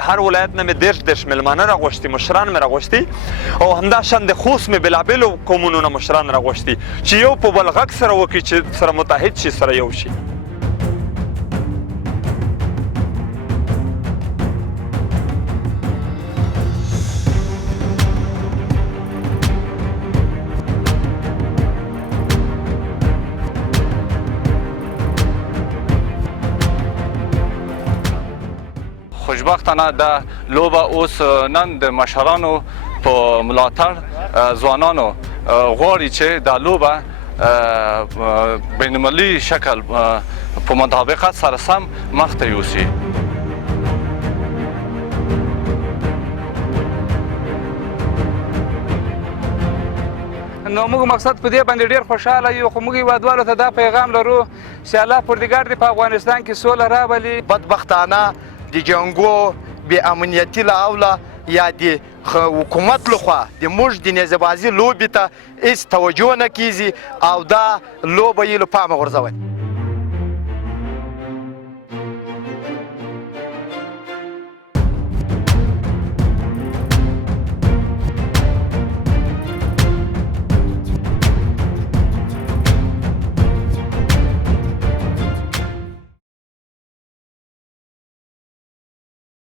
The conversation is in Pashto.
د هر ولایت نه مې 10 میلمانه راغوښتي، مشران مې راغوښتي، او همداشان د خوست مې بېلابېلو قومونو نه مشران راغوښتي چې یو په بل غږ سره وکړي، چې سره متحد شي، سره یو شي. خوشبختانه د لوبه اوس نن د مشرانو په ملاتړ ځوانانو غواړي چې دا لوبه بینالمللي شکل په مطابقت سره سم مخته یوسي. نو موږ مقصد په دې باندې ډېر خوشحاله یو، خو موږ هېوادوالو ته دا پیغام لرو سیاله پردګار دی په افغانستان کې سوله راولي. بدبختانه د جنګو بې امنیتي له اوله یا د حکومت لخوا د موږ د نیزه بازي لوبې ته هېڅ توجه نه کیږي او دا لوبه یې له پامه غورځوي.